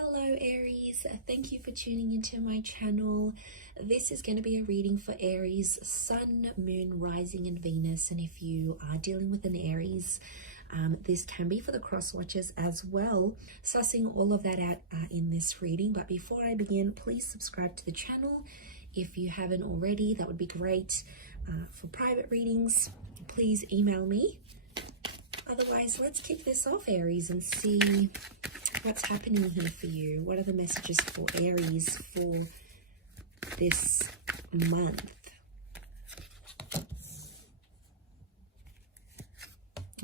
Hello Aries, thank you for tuning into my channel. This is going to be a reading for Aries, Sun, Moon, Rising and Venus. And if you are dealing with an Aries, this can be for the cross watchers as well. Sussing all of that out in this reading. But before I begin, please subscribe to the channel. If you haven't already, that would be great. For private readings, please email me. Otherwise, let's kick this off, Aries, and see what's happening here for you. What are the messages for Aries for this month?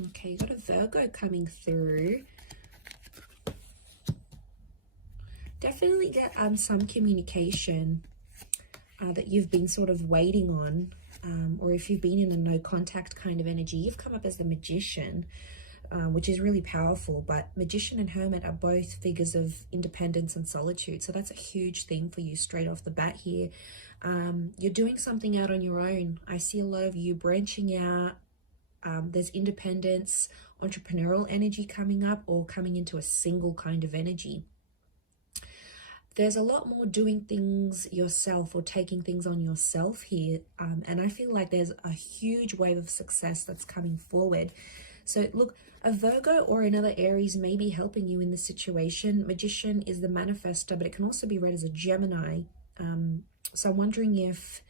Okay, you got a Virgo coming through. Definitely get some communication that you've been sort of waiting on. Or if you've been in a no contact kind of energy, you've come up as the Magician, which is really powerful. But Magician and Hermit are both figures of independence and solitude. So that's a huge thing for you straight off the bat here. You're doing something out on your own. I see a lot of you branching out. There's independence, entrepreneurial energy coming up, or coming into a single kind of energy. There's a lot more doing things yourself or taking things on yourself here. And I feel like there's a huge wave of success that's coming forward. So look, a Virgo or another Aries may be helping you in this situation. Magician is the manifestor, but it can also be read as a Gemini. So I'm wondering if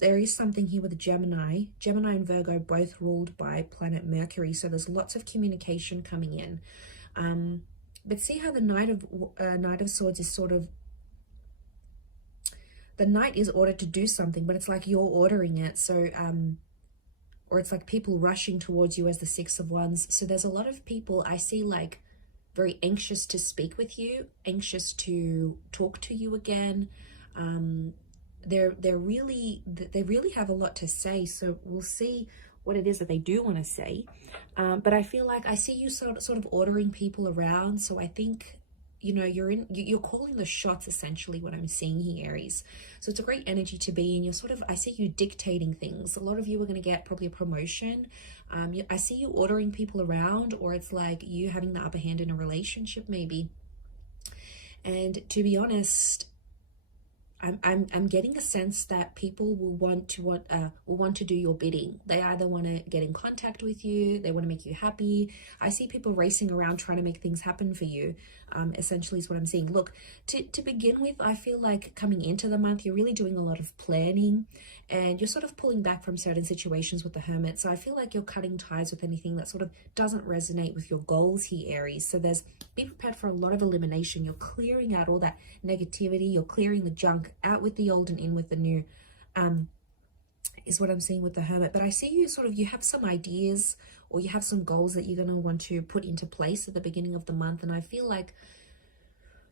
there is something here with a Gemini. Gemini and Virgo both ruled by planet Mercury. So there's lots of communication coming in. But see how the Knight of Swords is sort of, the Knight is ordered to do something, but it's like you're ordering it. So, or it's like people rushing towards you as the Six of Wands. So there's a lot of people I see like very anxious to speak with you, anxious to talk to you again. They really have a lot to say. So we'll see what it is that they do want to say. But I feel like I see you sort of ordering people around. So I think, you know, you're calling the shots, essentially, what I'm seeing here, Aries. So it's a great energy to be in. You're sort of, I see you dictating things. A lot of you are going to get probably a promotion. I see you ordering people around, or it's like you having the upper hand in a relationship maybe. And to be honest, I'm getting a sense that people will want to do your bidding. They either want to get in contact with you, they want to make you happy. I see people racing around trying to make things happen for you. Essentially is what I'm seeing. Look, to begin with, I feel like coming into the month, you're really doing a lot of planning and you're sort of pulling back from certain situations with the Hermit. So I feel like you're cutting ties with anything that sort of doesn't resonate with your goals here, Aries. So be prepared for a lot of elimination. You're clearing out all that negativity. You're clearing the junk, out with the old and in with the new, is what I'm seeing with the Hermit. But I see you have some ideas, or you have some goals that you're going to want to put into place at the beginning of the month. And I feel like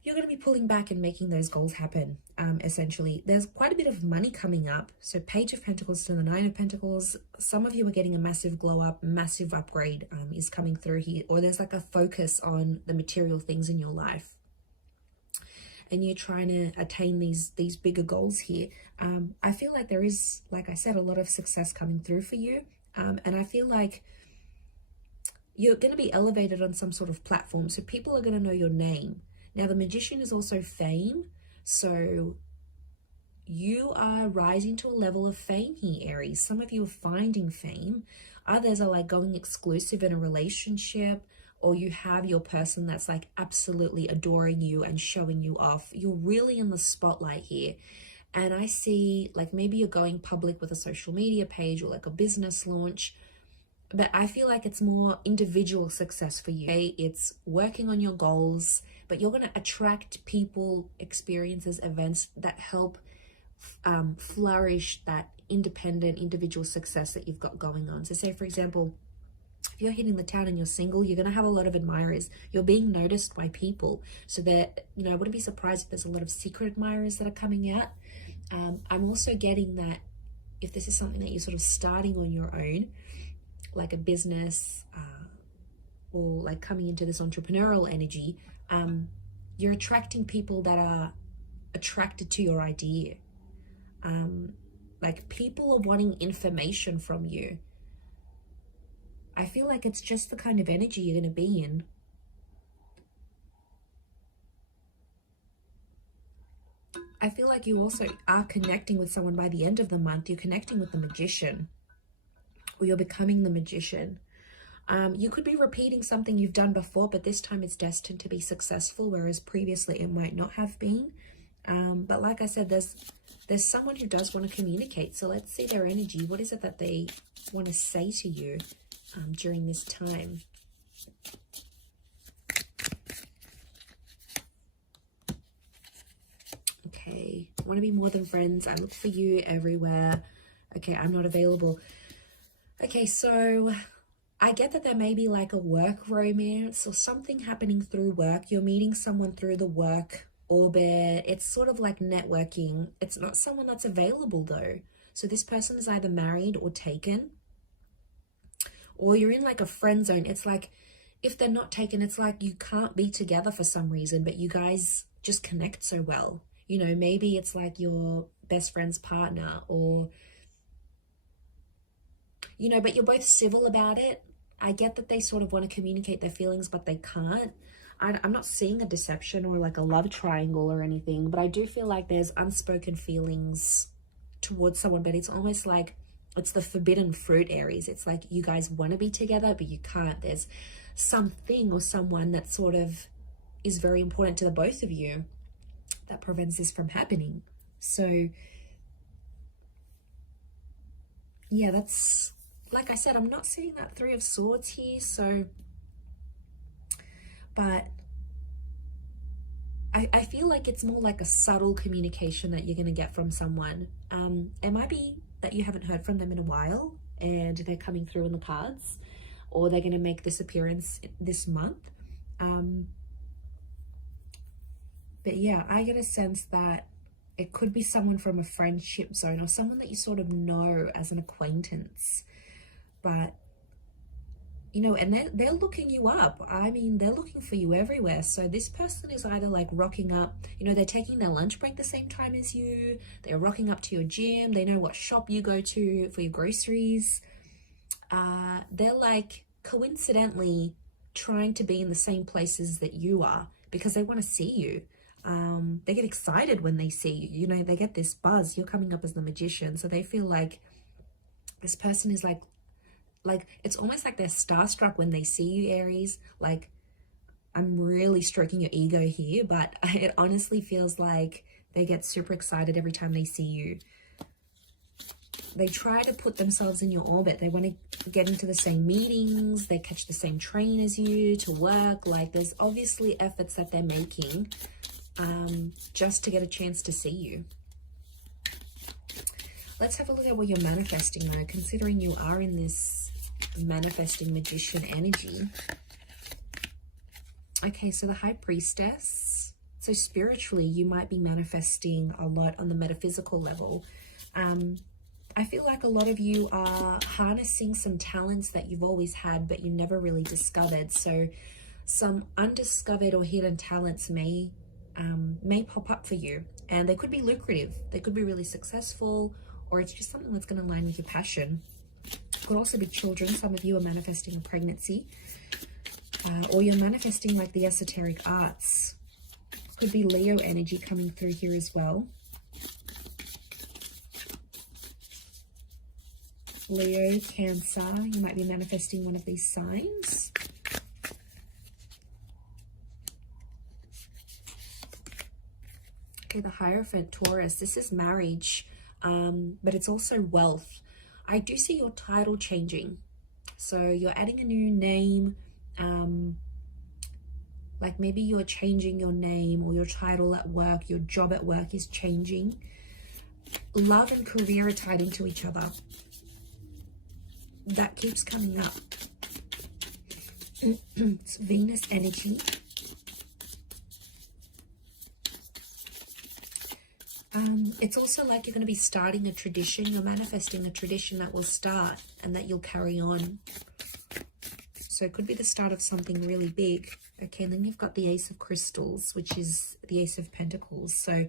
you're going to be pulling back and making those goals happen. Essentially, there's quite a bit of money coming up. So Page of Pentacles to the Nine of Pentacles. Some of you are getting a massive glow up, massive upgrade is coming through here. Or there's like a focus on the material things in your life. And you're trying to attain these bigger goals here. I feel like there is, like I said, a lot of success coming through for you. And I feel like you're going to be elevated on some sort of platform. So people are going to know your name. Now, the Magician is also fame. So you are rising to a level of fame here, Aries. Some of you are finding fame. Others are like going exclusive in a relationship. Or you have your person that's like absolutely adoring you and showing you off. You're really in the spotlight here. And I see like maybe you're going public with a social media page or like a business launch. But I feel like it's more individual success for you. Okay? It's working on your goals, but you're going to attract people, experiences, events that help flourish that independent individual success that you've got going on. So say, for example, if you're hitting the town and you're single, you're going to have a lot of admirers. You're being noticed by people. So that, you know, I wouldn't be surprised if there's a lot of secret admirers that are coming out. I'm also getting that if this is something that you're sort of starting on your own, like a business or like coming into this entrepreneurial energy, you're attracting people that are attracted to your idea. Like people are wanting information from you. I feel like it's just the kind of energy you're going to be in. I feel like you also are connecting with someone by the end of the month. You're connecting with the magician, or you're becoming the magician. You could be repeating something you've done before, but this time it's destined to be successful, whereas previously it might not have been. But like I said, there's someone who does want to communicate. So let's see their energy. What is it that they want to say to you during this time? Okay, want to be more than friends. I look for you everywhere. Okay, I'm not available. Okay, so I get that there may be like a work romance or something happening through work. You're meeting someone through the work orbit. It's sort of like networking. It's not someone that's available though. So this person is either married or taken, or you're in like a friend zone. It's like if they're not taken, it's like you can't be together for some reason, but you guys just connect so well. You know, maybe it's like your best friend's partner, or, you know, but you're both civil about it. I get that they sort of want to communicate their feelings, but they can't. I'm not seeing a deception or like a love triangle or anything, but I do feel like there's unspoken feelings towards someone, but it's almost like it's the forbidden fruit, Aries. It's like you guys want to be together, but you can't. There's something or someone that sort of is very important to the both of you that prevents this from happening. So yeah, that's, like I said, I'm not seeing that Three of Swords here. So, but I feel like it's more like a subtle communication that you're going to get from someone. It might be that you haven't heard from them in a while and they're coming through in the cards, or they're going to make this appearance this month. But yeah, I get a sense that it could be someone from a friendship zone or someone that you sort of know as an acquaintance. But, you know, and they're looking you up. I mean, they're looking for you everywhere. So this person is either like rocking up, you know, they're taking their lunch break the same time as you. They're rocking up to your gym. They know what shop you go to for your groceries. They're like coincidentally trying to be in the same places that you are because they want to see you. They get excited when they see you, you know, they get this buzz. You're coming up as the magician. So they feel like this person is like it's almost like they're starstruck when they see you, Aries. Like, I'm really stroking your ego here, but it honestly feels like they get super excited every time they see you. They try to put themselves in your orbit. They want to get into the same meetings. They catch the same train as you to work. Like, there's obviously efforts that they're making just to get a chance to see you. Let's have a look at what you're manifesting though, considering you are in this manifesting magician energy. Okay, so the High Priestess. So spiritually, you might be manifesting a lot on the metaphysical level. I feel like a lot of you are harnessing some talents that you've always had, but you never really discovered. So some undiscovered or hidden talents may pop up for you, and they could be lucrative. They could be really successful, or it's just something that's going to align with your passion. It could also be children. Some of you are manifesting a pregnancy, or you're manifesting like the esoteric arts. Could be Leo energy coming through here as well. Leo, Cancer, you might be manifesting one of these signs. Okay, the Hierophant, Taurus, this is marriage, but it's also wealth. I do see your title changing. So you're adding a new name, like maybe you're changing your name or your title at work, your job at work is changing. Love and career are tied into each other. That keeps coming up. It's Venus energy. It's also like you're going to be starting a tradition. You're manifesting a tradition that will start and that you'll carry on. So it could be the start of something really big. Okay, and then you've got the Ace of Crystals, which is the Ace of Pentacles. So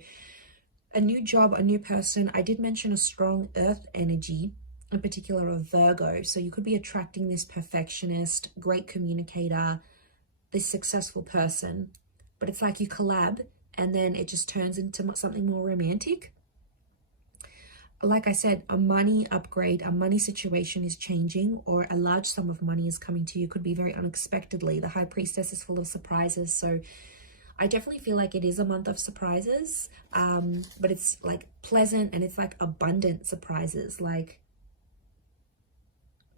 a new job, a new person. I did mention a strong earth energy, in particular of Virgo. So you could be attracting this perfectionist, great communicator, this successful person. But it's like you collab and then it just turns into something more romantic. Like I said, a money upgrade, a money situation is changing, or a large sum of money is coming to you. Could be very unexpectedly. The High Priestess is full of surprises, so I definitely feel like it is a month of surprises, but it's like pleasant and it's like abundant surprises. Like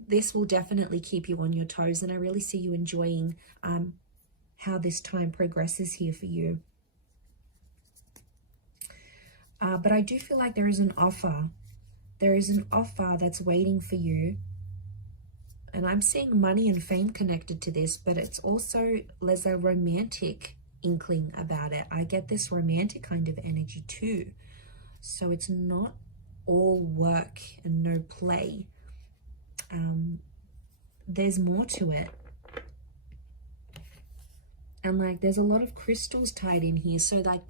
this will definitely keep you on your toes, and I really see you enjoying how this time progresses here for you. But I do feel like there is an offer. There is an offer that's waiting for you. And I'm seeing money and fame connected to this, but it's also, there's a romantic inkling about it. I get this romantic kind of energy too. So it's not all work and no play. There's more to it. And like there's a lot of crystals tied in here. So like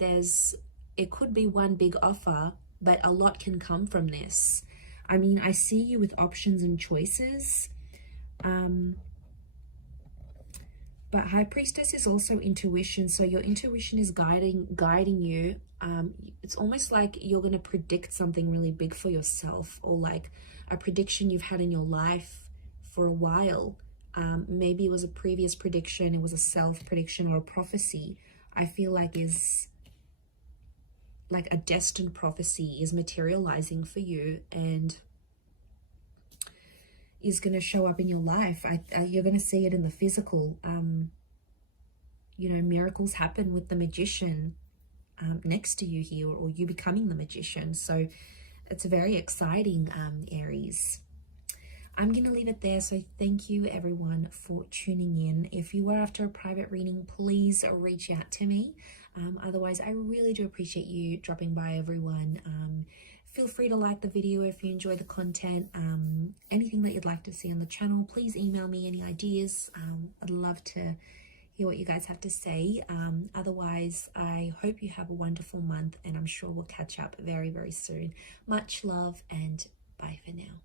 it could be one big offer, but a lot can come from this. I mean, I see you with options and choices. But High Priestess is also intuition. So your intuition is guiding you. It's almost like you're going to predict something really big for yourself, or like a prediction you've had in your life for a while. Maybe it was a previous prediction, it was a self-prediction or a prophecy. I feel like is like a destined prophecy is materializing for you and is going to show up in your life. You're going to see it in the physical. You know, miracles happen with the magician next to you here, or you becoming the magician. So it's very exciting, Aries. I'm going to leave it there. So thank you everyone for tuning in. If you are after a private reading, please reach out to me. Otherwise, I really do appreciate you dropping by, everyone. Feel free to like the video if you enjoy the content. Anything that you'd like to see on the channel, please email me any ideas. I'd love to hear what you guys have to say. Otherwise, I hope you have a wonderful month, and I'm sure we'll catch up very, very soon. Much love, and bye for now.